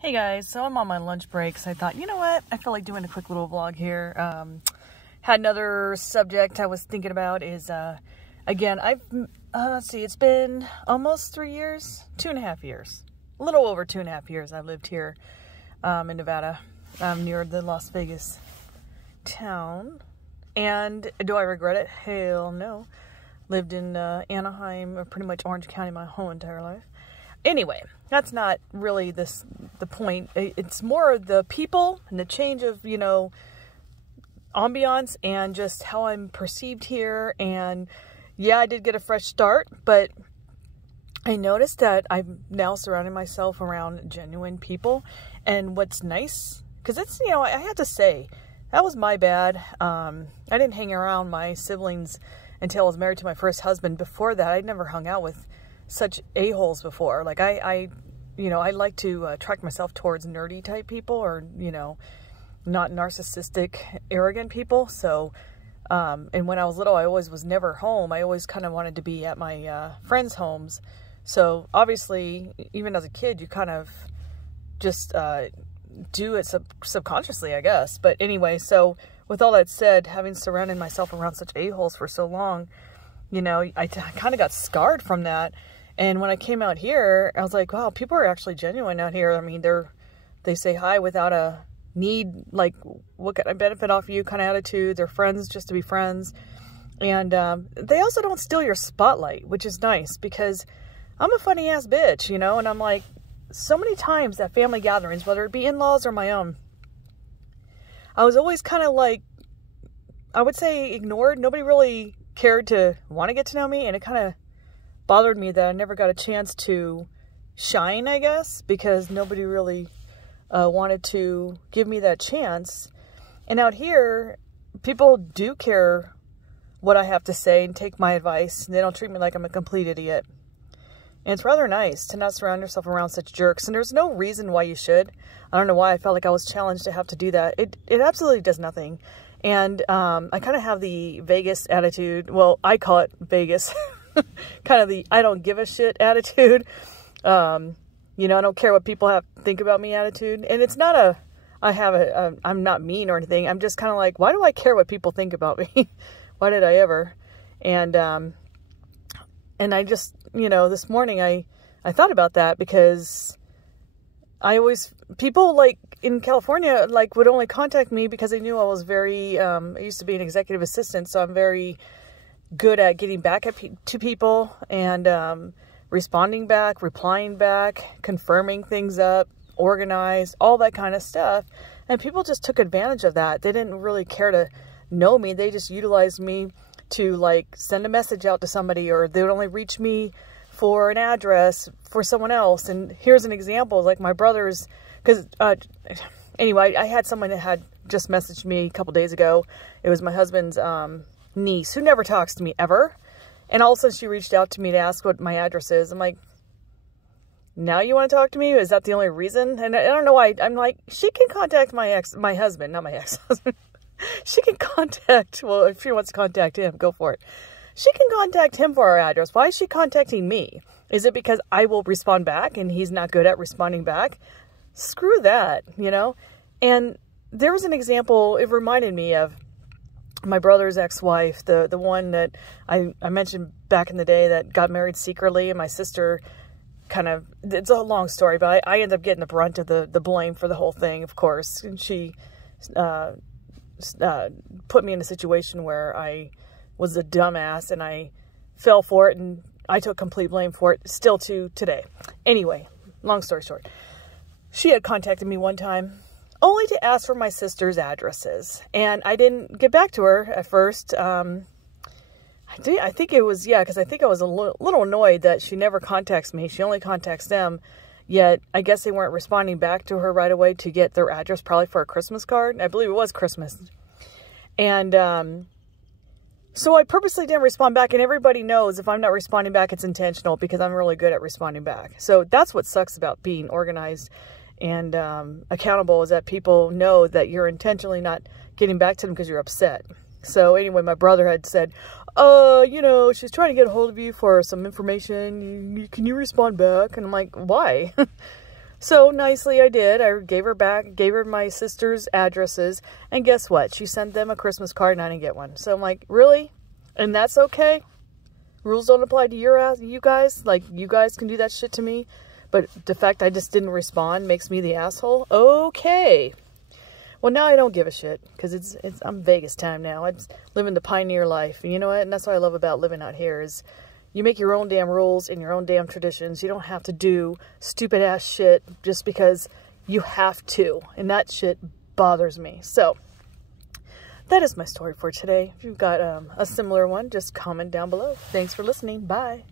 Hey guys, so I'm on my lunch break, so I thought, you know what, I feel like doing a quick little vlog here. Had another subject I was thinking about is, again, let's see, it's been almost 3 years, 2.5 years, a little over 2.5 years I've lived here in Nevada, near the Las Vegas town. And do I regret it? Hell no. Lived in Anaheim, or pretty much Orange County my whole entire life. Anyway, that's not really the point. It's more the people and the change of, ambiance and just how I'm perceived here. And yeah, I did get a fresh start, but I noticed that I'm now surrounding myself around genuine people. And what's nice, because it's, I have to say, that was my bad. I didn't hang around my siblings until I was married to my first husband. Before that, I'd never hung out with such a-holes before. Like I like to attract myself towards nerdy type people, or, not narcissistic, arrogant people. So, and when I was little, I always was never home. I always kind of wanted to be at my friends' homes. So obviously, even as a kid, you kind of just do it subconsciously, I guess. But anyway, so with all that said, having surrounded myself around such a-holes for so long, I kind of got scarred from that. And when I came out here, I was like, wow, people are actually genuine out here. I mean, they say hi without a need, like, what can I benefit off you kind of attitude. They're friends just to be friends. And they also don't steal your spotlight, which is nice, because I'm a funny ass bitch, and I'm like, so many times at family gatherings, whether it be in-laws or my own, I was always kind of like, I would say ignored. Nobody really cared to want to get to know me, and it kind of bothered me that I never got a chance to shine, I guess, because nobody really wanted to give me that chance. And out here, people do care what I have to say and take my advice, and they don't treat me like I'm a complete idiot. And it's rather nice to not surround yourself around such jerks, and there's no reason why you should. I don't know why I felt like I was challenged to have to do that. It absolutely does nothing. And I kind of have the Vegas attitude. Well, I call it Vegas. Kind of the I don't give a shit attitude. I don't care what people think about me attitude. And it's not I'm not mean or anything. I'm just kind of like, why do I care what people think about me? Why did I ever? And I just, this morning I thought about that, because people like in California, like, would only contact me because they knew I was very, I used to be an executive assistant, so I'm very good at getting back to people and responding back, replying back, confirming things up, organized, all that kind of stuff. And people just took advantage of that. They didn't really care to know me. They just utilized me to, like, send a message out to somebody, or they would only reach me for an address for someone else. And here's an example, like my brother's, because anyway, I had someone that had just messaged me a couple days ago. It was my husband's niece, who never talks to me ever, and all of a sudden she reached out to me to ask what my address is. I'm like, now you want to talk to me? Is that the only reason? And I don't know why. I'm like, she can contact my husband, not my ex-husband. She can contact, well, if she wants to contact him, go for it. She can contact him for our address. Why is she contacting me? Is it because I will respond back and he's not good at responding back? Screw that, And there was an example, it reminded me of my brother's ex-wife, the one that I mentioned back in the day that got married secretly, and my sister it's a long story, but I ended up getting the brunt of the blame for the whole thing, of course. And she put me in a situation where I was a dumbass, and I fell for it, and I took complete blame for it, still to today. Anyway, long story short, she had contacted me one time only to ask for my sister's addresses. And I didn't get back to her at first. I think it was, because I think I was a little annoyed that she never contacts me. She only contacts them. Yet, I guess they weren't responding back to her right away to get their address, probably for a Christmas card. I believe it was Christmas. And so I purposely didn't respond back. And everybody knows if I'm not responding back, it's intentional, because I'm really good at responding back. So that's what sucks about being organized and accountable, is that people know that you're intentionally not getting back to them because you're upset. So anyway, my brother had said, she's trying to get a hold of you for some information. Can you respond back? And I'm like, why? So nicely I did. I gave her my sister's addresses, and guess what? She sent them a Christmas card and I didn't get one. So I'm like, really? And that's okay? Rules don't apply to you guys? Like, you guys can do that shit to me, but the fact I just didn't respond makes me the asshole? Okay. Well, now I don't give a shit, because I'm Vegas time now. I'm living the pioneer life. And you know what? And that's what I love about living out here is you make your own damn rules and your own damn traditions. You don't have to do stupid ass shit just because you have to. And that shit bothers me. So that is my story for today. If you've got a similar one, just comment down below. Thanks for listening. Bye.